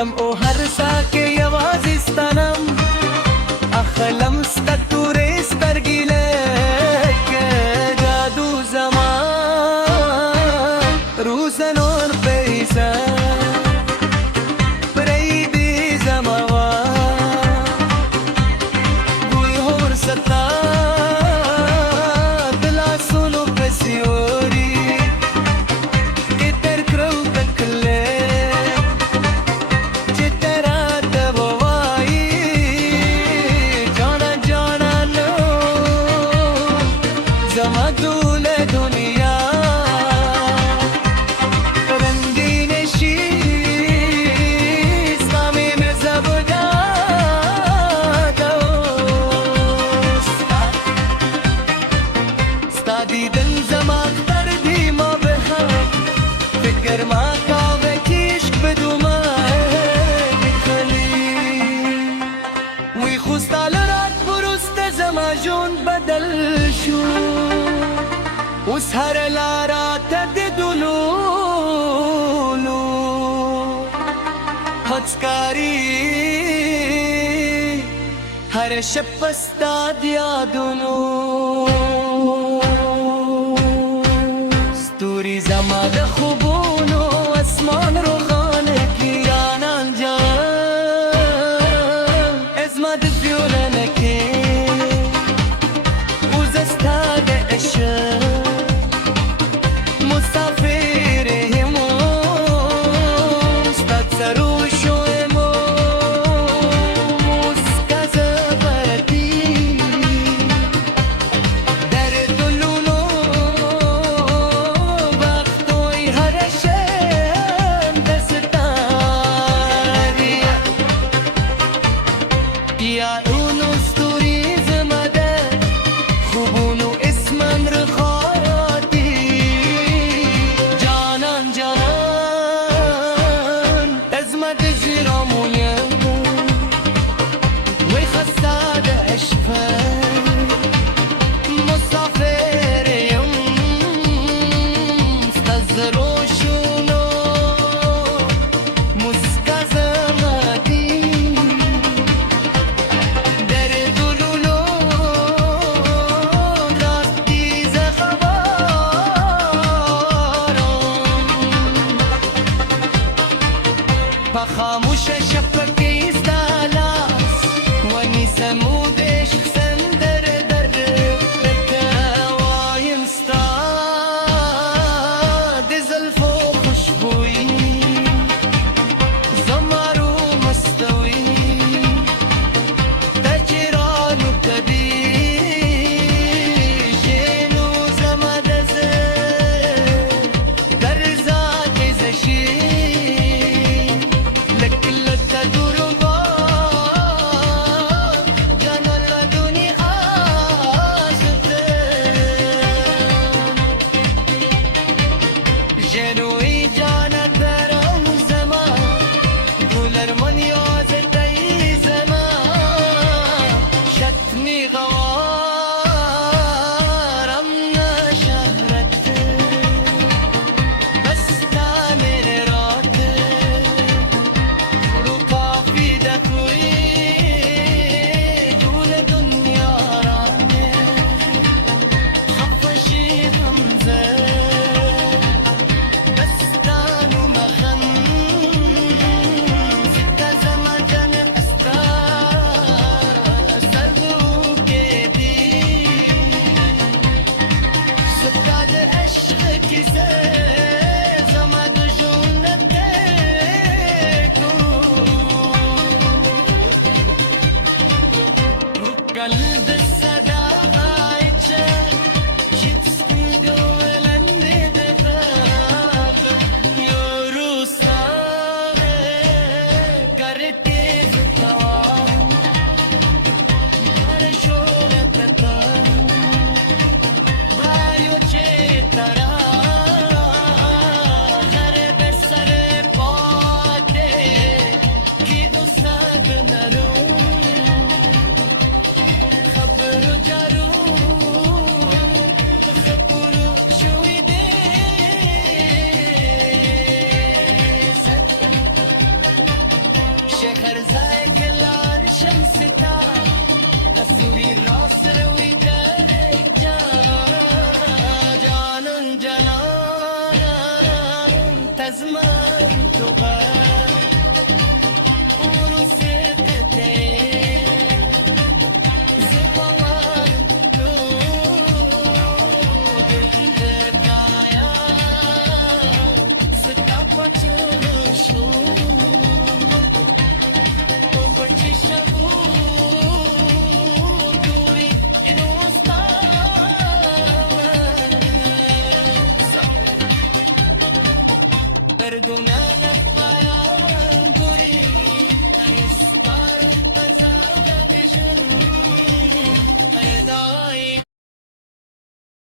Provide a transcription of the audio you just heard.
یم او هر ساکه یوازې ستنم اخلم ستا تورې سترګې لکه جادو زما روزه نور پیسه پرېږدي زما وا بوی هور ستا د لاسونو په سیوري کې تر کړو تکلی چې ته راته ووایي جانا جانا نو زما ټوله دنیا رنګین شي ستا مې مزه بډاګه ستا دیدن زما اختر دی ما به هم فکر ما کاوه که عشق بدومه میخلی وی خو ستا له رات وروسته زما ژوند بدل شو اوس هره لاره ته د دلولو هڅکاري هره شپه ستا د یادونو ستوري زما د خوبونو اسمان روښانه کړي جانان جان زما د زړه کې وزه ستا د عشق مسافر یم ستا سروشو یم موسکا زبدي در دلونو وختوی هر شب دستاری یا اونو ستوری زما ده خوبونو اسمم رخاتی جانان جانان ازما د ژرامونیم وی خسته د عشقم مسافر یم ستا زرو شونو موسکا زما دی در دلونو راستی زه خبرم په خاموشه شپه کې ستا لاس ونیسمو د عشق سندره درته وایم ستا د زلفو خوشبویي زما روح مستوي ته چې رالوټوي شنو زما د زړه درزا کې زه شي لک لک دوربا جانا لا دنیا آسته ژنوی جانا درم زما گلرمن یازتای زما شتنی غوارم نشهرت بستا میره راته رو کافی دکوی طول دنیا رانه خفشی همزه بس زمان تغار ورسكتي زمان بالدايا ستقفت الشوق وبرجي شبوك دوري الوسطى Perdóname